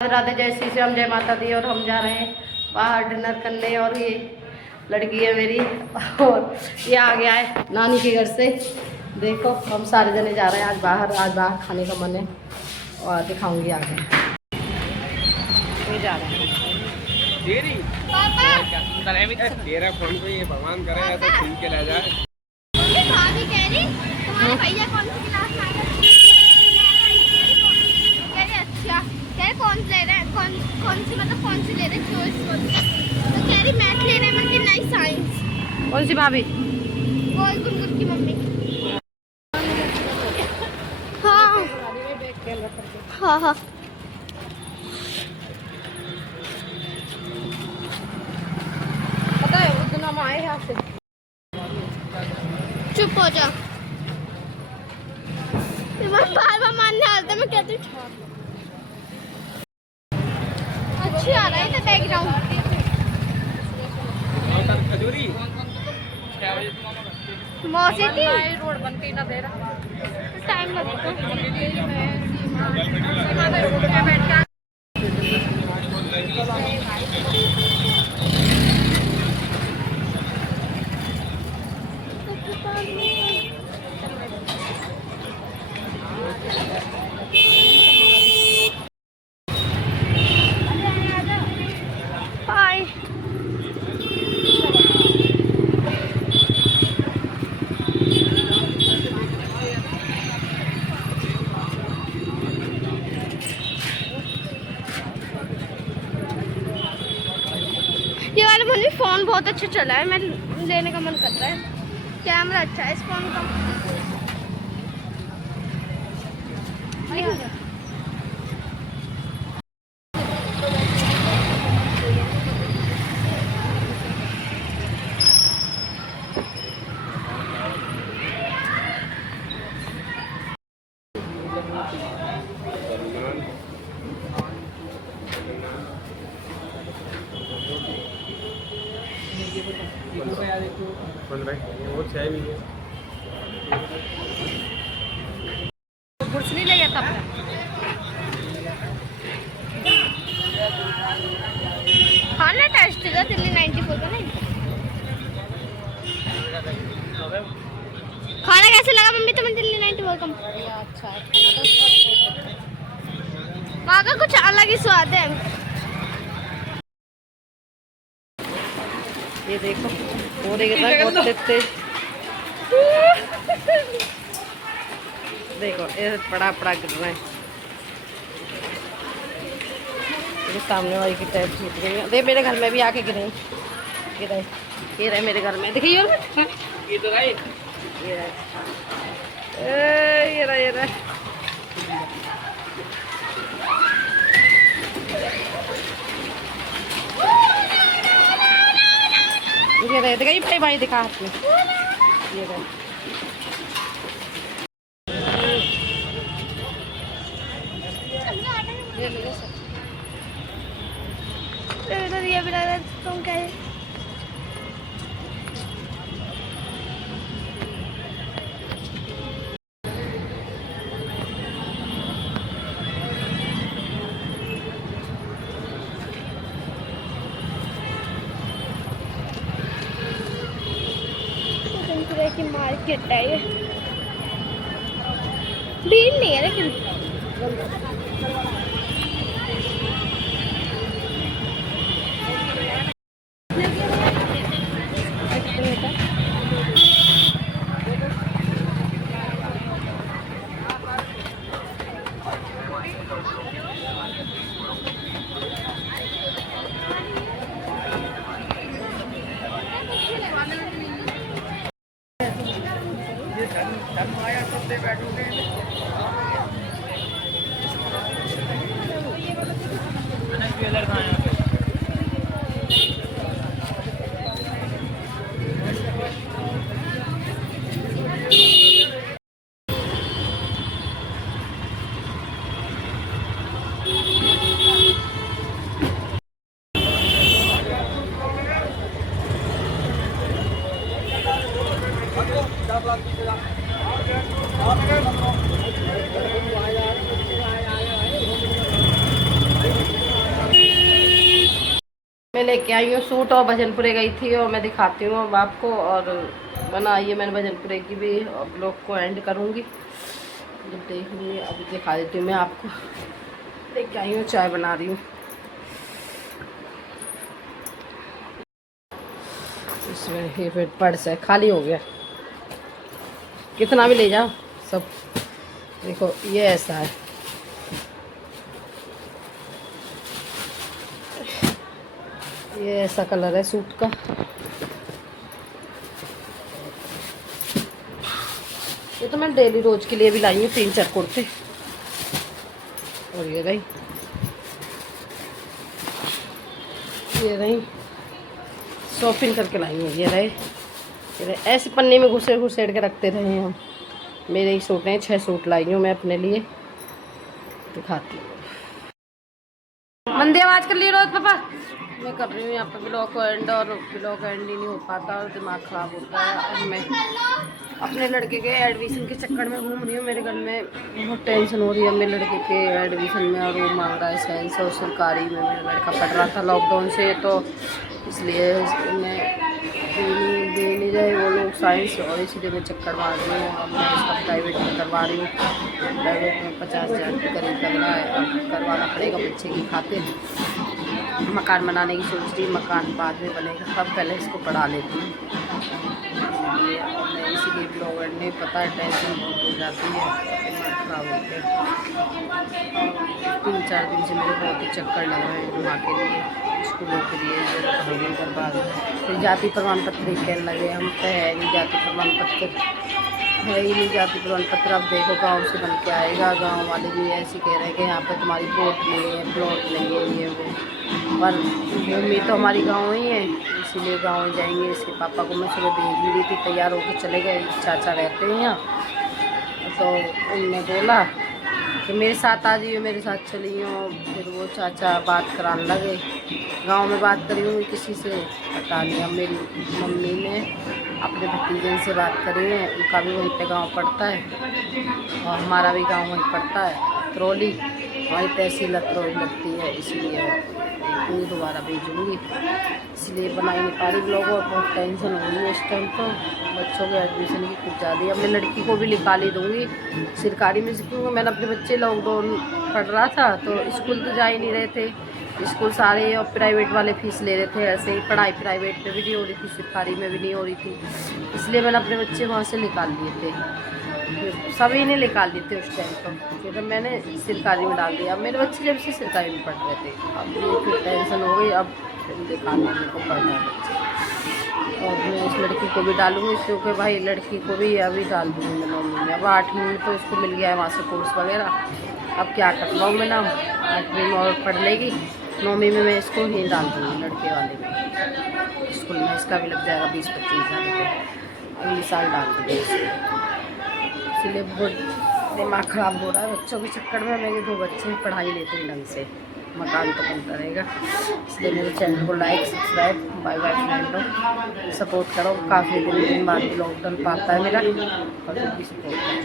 राधे जय श्री श्याम, जय माता दी। और हम जा रहे हैं बाहर डिनर करने। और ये लड़की है मेरी और ये आ गया है नानी के घर से। देखो हम सारे जने जा रहे हैं आज बाहर खाने का मन है और दिखाऊंगी आगे। ये जा रहे हैं तेरा फोन पे ये भगवान करे ऐसा छीन के ले जाए। भाभी कह रही तुम्हारे भैया कौन सी क्लास में अच्छा कौन ले रहे हैं कौन सी मतलब कौन सी ले रहे हैं चॉइस तो कह रही मैथ ले रहे हैं मतलब नहीं साइंस। कौन सी भाभी? बोल गुनगुन की मम्मी। हाँ हाँ हाँ पता है उस दिन हम आए यहाँ से। चुप हो जा बार बार मानने आता मैं कहती हूँ अच्छी आ रहा है ना बैकग्राउंड। मौसी थी रोड बन के ना दे रहा टाइम लगता ये वाला मुझे फ़ोन बहुत अच्छा चला है, मैं लेने का मन कर रहा है। कैमरा अच्छा है इस फ़ोन का। वो चाय भी है। कुछ नहीं ले गया तब खाना टेस्ट था दिल्ली 94 का नहीं। खाना कैसे लगा मम्मी तुम्हें दिल्ली 94 का? अच्छा वहाँ का कुछ अलग ही स्वाद है। ये देखो वो बहुत तेज देखो ये पड़ा गिर रहा है। ये सामने वाली की टाइप छूट गई। देख मेरे घर में भी आके गिरे ये रहे मेरे घर में। देखिए ये तो भाई ये रहा ये रहे देखा भाई दिखा हाथ में ये रहे। ये भी लग रहा है तुम क्या है? की मार्केट है ये। भीड़ नहीं है लेकिन मैं लेके आई हूँ सूट और भजनपुरे गई थी और मैं दिखाती हूँ अब आपको। और बनाई है मैंने भजनपुरे की भी, ब्लॉग को एंड करूँगी जब देख ली। अभी दिखा देती हूँ मैं आपको। लेके आई हूँ, चाय बना रही हूँ। इसमें ये फिर पर्स है, खाली हो गया, कितना भी ले जाओ सब। देखो ये ऐसा है, ये ऐसा कलर है सूट का। ये तो मैं डेली रोज के लिए भी लाई हूँ 3-4 कुर्ते। और ये रही शॉपिंग करके लाई हूँ। ये रहे ऐसे पन्नी में घुसेड़ के रखते रहे हम। मेरे ही सूट हैं, 6 सूट लाई हूँ मैं अपने लिए, दिखाती हूँ। मंदी आवाज़ कर लिए रोज पापा। मैं कर रही हूँ यहाँ पे ब्लॉग को एंड, और ब्लॉग एंड ही नहीं हो पाता और दिमाग ख़राब होता है। और मैं अपने लड़के के एडमिशन के चक्कर में घूम रही हूँ। मेरे घर में बहुत टेंशन हो रही है मेरे लड़के के एडमिशन में, और वो मांग रहा है साइंस और सरकारी में। मेरा लड़का पढ़ रहा था लॉकडाउन से, तो इसलिए मैं दे नहीं रहे वो लोग साइंस, और इसीलिए मैं चक्कर मार रही हूँ। अब मैं इसका प्राइवेट में करवा रही हूँ। प्राइवेट में 50,000 के करीब लग रहा है, अब करवाना पड़ेगा बच्चे की खातिर। मकान बनाने की सोच रही, मकान बाद में बनेगा, तब पहले इसको पढ़ा लेती हूँ। मैं इसीलिए ब्लॉग नहीं पता है, टेंशन बहुत हो जाती है, दिमाग खराब हो गया। 3-4 दिन से मेरे बहुत ही चक्कर लग रहे हैं वहाँ के लिए, स्कूलों के लिए, पढ़ाई बर्बाद। फिर जाति प्रमाण पत्र कहने लगे, हम तो है नहीं जाति प्रमाण पत्र, है ही नहीं जाति प्रमाण पत्र। अब देखो गांव से बन के आएगा। गांव वाले भी ऐसे कह रहे हैं कि यहाँ पर तुम्हारी वोट नहीं है, प्लॉट नहीं है, ये वो। पर भूमि तो हमारी गांव ही है, इसीलिए गांव ही जाएंगे। इसके पापा को मैं सुबह भेज भी दी थी, तैयार होकर चले गए। चाचा रहते हैं यहाँ, तो उनने बोला कि मेरे साथ आ जाइए, मेरे साथ चली हूँ। फिर वो चाचा बात कराने लगे, गांव में बात करी हूँ किसी से, पता नहीं। अब मेरी मम्मी ने अपने भतीजन से बात करी है, उनका भी वहीं पे गांव पड़ता है और हमारा भी गांव वहीं पड़ता है, अतरौली। हमारी तहसील अतरौली लगती है, इसलिए देखूँगी, दोबारा भेजूँगी। इसलिए बना ही नहीं पा रही ब्लॉग, और बहुत टेंशन हो रही है इस टाइम। तो बच्चों के एडमिशन की कुछ ज़्यादा ही। अब मैं लड़की को भी निकाल ही दूँगी सरकारी में से, क्योंकि मैंने अपने बच्चे लॉकडाउन पढ़ रहा था तो स्कूल तो जा ही नहीं रहे थे। स्कूल सारे और प्राइवेट वाले फीस ले रहे थे, ऐसे ही पढ़ाई प्राइवेट में भी नहीं हो रही थी, सरकारी में भी नहीं हो रही थी। इसलिए मैंने अपने बच्चे वहाँ से निकाल दिए थे, सभी ने निकाल दिए थे उस टाइम पर। फिर मैंने सरकारी में डाल दिया। अब मेरे बच्चे जब से सरकारी में पढ़ रहे थे, अब ये फिर टेंशन हो गई। अब निकालने को पढ़ना है बच्चे। और मैं इस लड़की को भी डालूँगी, क्योंकि भाई लड़की को भी अभी डाल दूँगी मैं 9वीं में। अब 8वीं में तो इसको मिल गया है वहाँ से कोर्स वगैरह। अब क्या करवाऊँ मैं नाम, 8वीं में और पढ़ लेगी, 9वीं में मैं इसको ही डाल दूँगी लड़के वाले में स्कूल में। इसका भी लग जाएगा 20-25 हज़ार रुपये, अगले साल डाल दूँगी इसलिए बहुत दिमाग ख़राब हो रहा है बच्चों के चक्कर में। मेरे 2 बच्चे पढ़ाई लेते हैं ढंग से, मकान तो बनता रहेगा। इसलिए मेरे चैनल को लाइक, सब्सक्राइब, बाय बाय फ्रेंडों, सपोर्ट करो। काफ़ी दिन बाद ब्लॉग डल पाता है मेरा, और भी सपोर्ट करो।